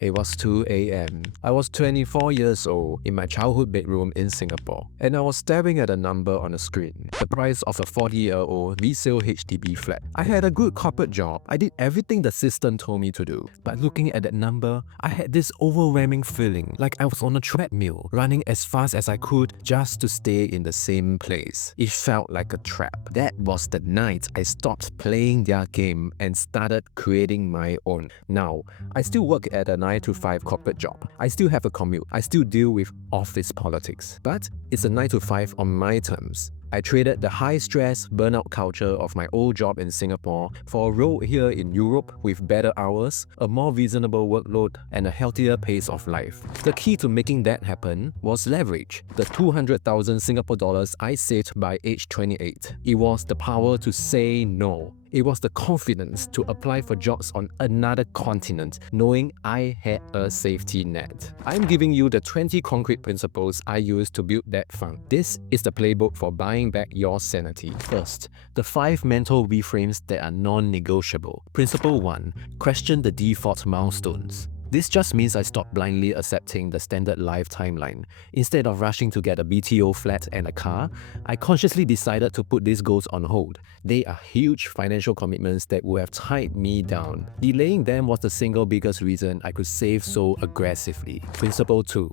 It was 2 a.m. I was 24 years old in my childhood bedroom in Singapore, and I was staring at a number on a screen, the price of a 40-year-old resale HDB flat. I had a good corporate job. I did everything the system told me to do. But looking at that number, I had this overwhelming feeling like I was on a treadmill, running as fast as I could just to stay in the same place. It felt like a trap. That was the night I stopped playing their game and started creating my own. Now, I still work at a 9-to-5 corporate job. I still have a commute. I still deal with office politics. But it's a 9-to-5 on my terms. I traded the high-stress, burnout culture of my old job in Singapore for a role here in Europe with better hours, a more reasonable workload, and a healthier pace of life. The key to making that happen was leverage, the 200,000 Singapore dollars I saved by age 28. It was the power to say no. It was the confidence to apply for jobs on another continent, knowing I had a safety net. I'm giving you the 20 concrete principles I used to build that fund. This is the playbook for buying back your sanity. First, the 5 mental reframes that are non-negotiable. Principle 1. Question the default milestones. This just means I stopped blindly accepting the standard life timeline. Instead of rushing to get a BTO flat and a car, I consciously decided to put these goals on hold. They are huge financial commitments that would have tied me down. Delaying them was the single biggest reason I could save so aggressively. Principle 2.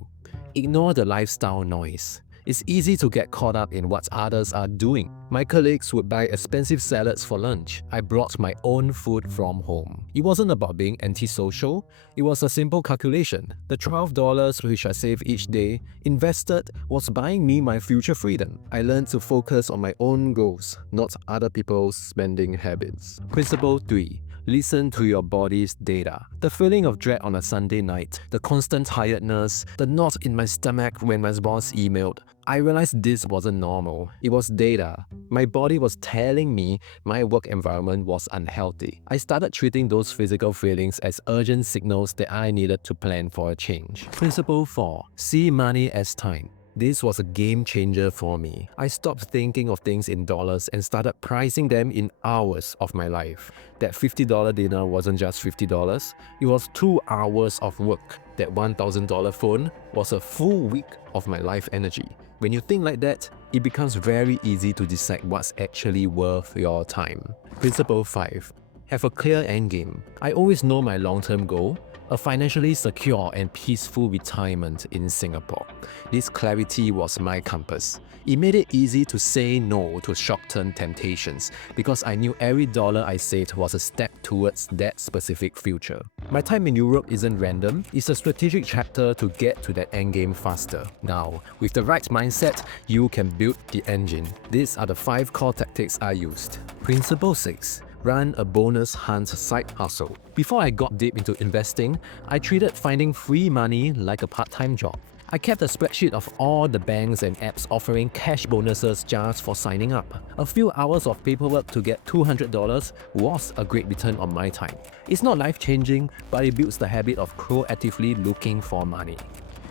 Ignore the lifestyle noise. It's easy to get caught up in what others are doing. My colleagues would buy expensive salads for lunch. I brought my own food from home. It wasn't about being antisocial. It was a simple calculation. The $12 which I save each day invested was buying me my future freedom. I learned to focus on my own goals, not other people's spending habits. Principle 3. Listen to your body's data. The feeling of dread on a Sunday night, the constant tiredness, the knot in my stomach when my boss emailed. I realized this wasn't normal. It was data. My body was telling me my work environment was unhealthy. I started treating those physical feelings as urgent signals that I needed to plan for a change. Principle 4. See money as time. This was a game changer for me. I stopped thinking of things in dollars and started pricing them in hours of my life. That $50 dinner wasn't just $50, it was 2 hours of work. That $1,000 phone was a full week of my life energy. When you think like that, it becomes very easy to decide what's actually worth your time. Principle 5. Have a clear endgame. I always know my long-term goal, a financially secure and peaceful retirement in Singapore. This clarity was my compass. It made it easy to say no to short-term temptations because I knew every dollar I saved was a step towards that specific future. My time in Europe isn't random, it's a strategic chapter to get to that endgame faster. Now, with the right mindset, you can build the engine. These are the 5 core tactics I used. Principle 6. Run a bonus hunt side hustle. Before I got deep into investing, I treated finding free money like a part-time job. I kept a spreadsheet of all the banks and apps offering cash bonuses just for signing up. A few hours of paperwork to get $200 was a great return on my time. It's not life-changing, but it builds the habit of proactively looking for money.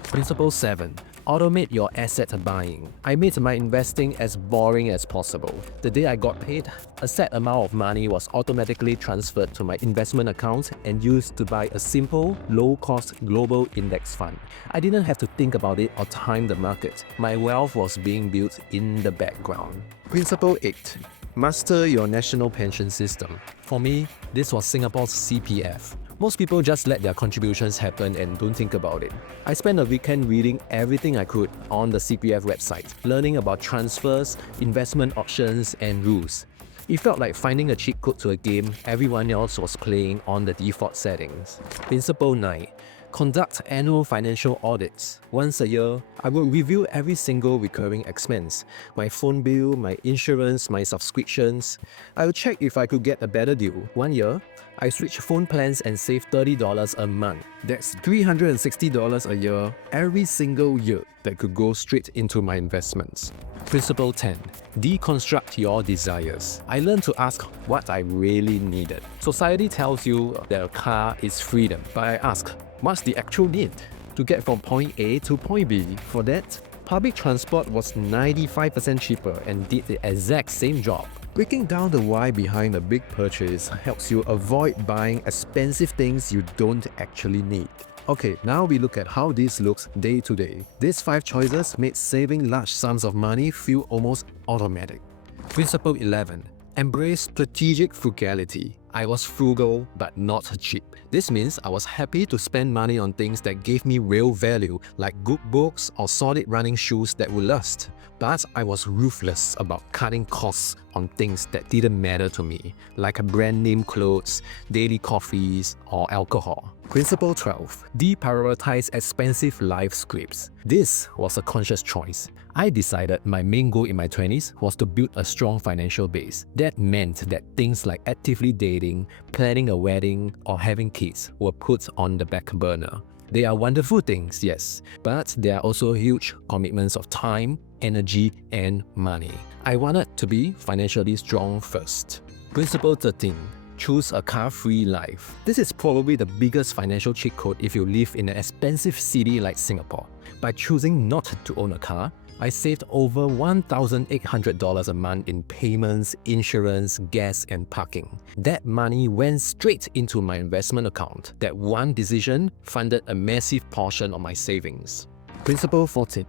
Principle 7. Automate your asset buying. I made my investing as boring as possible. The day I got paid, a set amount of money was automatically transferred to my investment account and used to buy a simple, low-cost global index fund. I didn't have to think about it or time the market. My wealth was being built in the background. Principle 8. Master your national pension system. For me, this was Singapore's CPF. Most people just let their contributions happen and don't think about it. I spent a weekend reading everything I could on the CPF website, learning about transfers, investment options, and rules. It felt like finding a cheat code to a game everyone else was playing on the default settings. Principle 9. Conduct annual financial audits. Once a year, I will review every single recurring expense, my phone bill, my insurance, my subscriptions. I will check if I could get a better deal. One year, I switched phone plans and saved $30 a month. That's $360 a year every single year that could go straight into my investments. Principle 10. Deconstruct your desires. I learned to ask what I really needed. Society tells you that a car is freedom, but I ask, what's the actual need? To get from point A to point B. For that, public transport was 95% cheaper and did the exact same job. Breaking down the why behind a big purchase helps you avoid buying expensive things you don't actually need. Okay, now we look at how this looks day to day. These 5 choices made saving large sums of money feel almost automatic. Principle 11. Embrace strategic frugality. I was frugal but not cheap. This means I was happy to spend money on things that gave me real value, like good books or solid running shoes that would last. But I was ruthless about cutting costs on things that didn't matter to me, like brand name clothes, daily coffees, or alcohol. Principle 12. Deprioritize expensive life scripts. This was a conscious choice. I decided my main goal in my 20s was to build a strong financial base. That meant that things like actively dating, planning a wedding, or having kids were put on the back burner. They are wonderful things, yes, but they are also huge commitments of time, energy, and money. I wanted to be financially strong first. Principle 13. Choose a car-free life. This is probably the biggest financial cheat code if you live in an expensive city like Singapore. By choosing not to own a car, I saved over $1,800 a month in payments, insurance, gas, and parking. That money went straight into my investment account. That one decision funded a massive portion of my savings. Principle 14.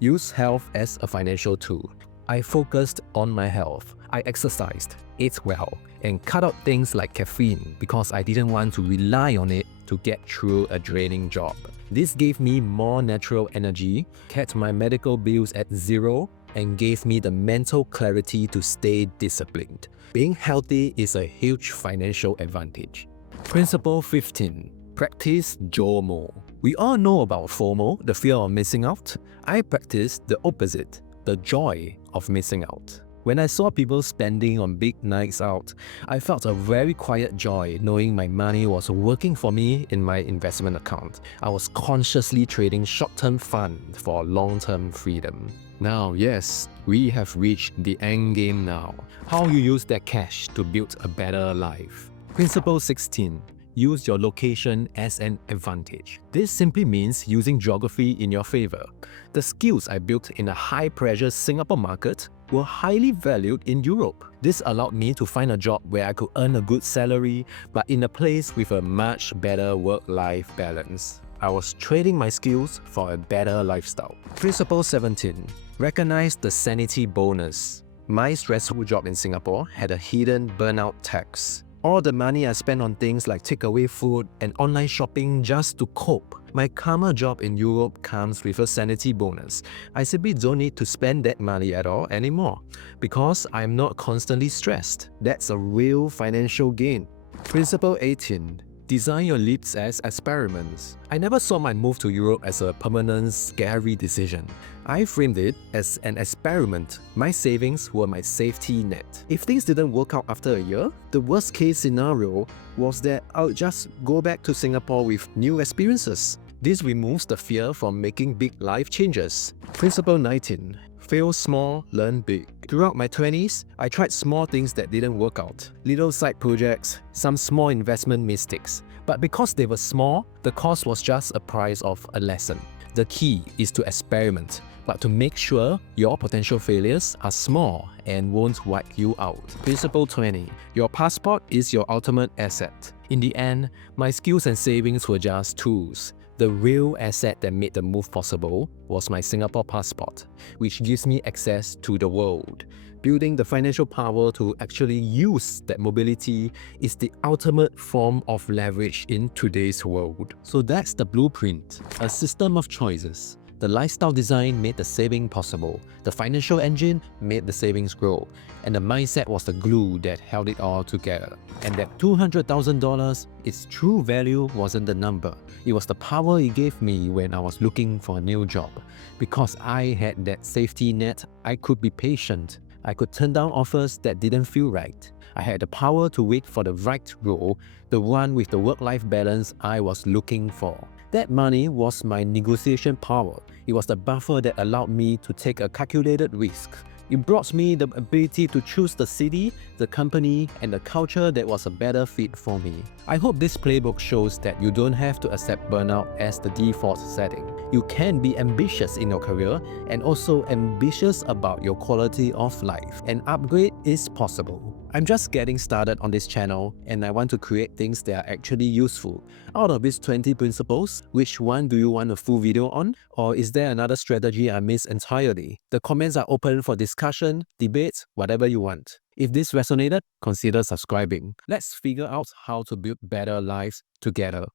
Use health as a financial tool. I focused on my health. I exercised, ate well, and cut out things like caffeine because I didn't want to rely on it to get through a draining job. This gave me more natural energy, kept my medical bills at zero, and gave me the mental clarity to stay disciplined. Being healthy is a huge financial advantage. Principle 15. Practice JOMO. We all know about FOMO, the fear of missing out. I practiced the opposite, the joy of missing out. When I saw people spending on big nights out, I felt a very quiet joy knowing my money was working for me in my investment account. I was consciously trading short-term fun for long-term freedom. Now, yes, we have reached the end game now. How you use that cash to build a better life. Principle 16. Use your location as an advantage. This simply means using geography in your favor. The skills I built in a high-pressure Singapore market were highly valued in Europe. This allowed me to find a job where I could earn a good salary, but in a place with a much better work-life balance. I was trading my skills for a better lifestyle. Principle 17. Recognize the sanity bonus. My stressful job in Singapore had a hidden burnout tax. All the money I spent on things like takeaway food and online shopping just to cope. My calmer job in Europe comes with a sanity bonus. I simply don't need to spend that money at all anymore because I'm not constantly stressed. That's a real financial gain. Principle 18. Design your leaps as experiments. I never saw my move to Europe as a permanent, scary decision. I framed it as an experiment. My savings were my safety net. If things didn't work out after a year, the worst case scenario was that I'll just go back to Singapore with new experiences. This removes the fear from making big life changes. Principle 19. Fail small, learn big. Throughout my 20s, I tried small things that didn't work out. Little side projects, some small investment mistakes. But because they were small, the cost was just a price of a lesson. The key is to experiment, but to make sure your potential failures are small and won't wipe you out. Principle 20. Your passport is your ultimate asset. In the end, my skills and savings were just tools. The real asset that made the move possible was my Singapore passport, which gives me access to the world. Building the financial power to actually use that mobility is the ultimate form of leverage in today's world. So that's the blueprint, a system of choices. The lifestyle design made the saving possible, the financial engine made the savings grow, and the mindset was the glue that held it all together. And that $200,000, its true value wasn't the number. It was the power it gave me when I was looking for a new job. Because I had that safety net, I could be patient. I could turn down offers that didn't feel right. I had the power to wait for the right role, the one with the work-life balance I was looking for. That money was my negotiation power. It was the buffer that allowed me to take a calculated risk. It brought me the ability to choose the city, the company, and the culture that was a better fit for me. I hope this playbook shows that you don't have to accept burnout as the default setting. You can be ambitious in your career and also ambitious about your quality of life. An upgrade is possible. I'm just getting started on this channel and I want to create things that are actually useful. Out of these 20 principles, which one do you want a full video on? Or is there another strategy I missed entirely? The comments are open for discussion, debate, whatever you want. If this resonated, consider subscribing. Let's figure out how to build better lives together.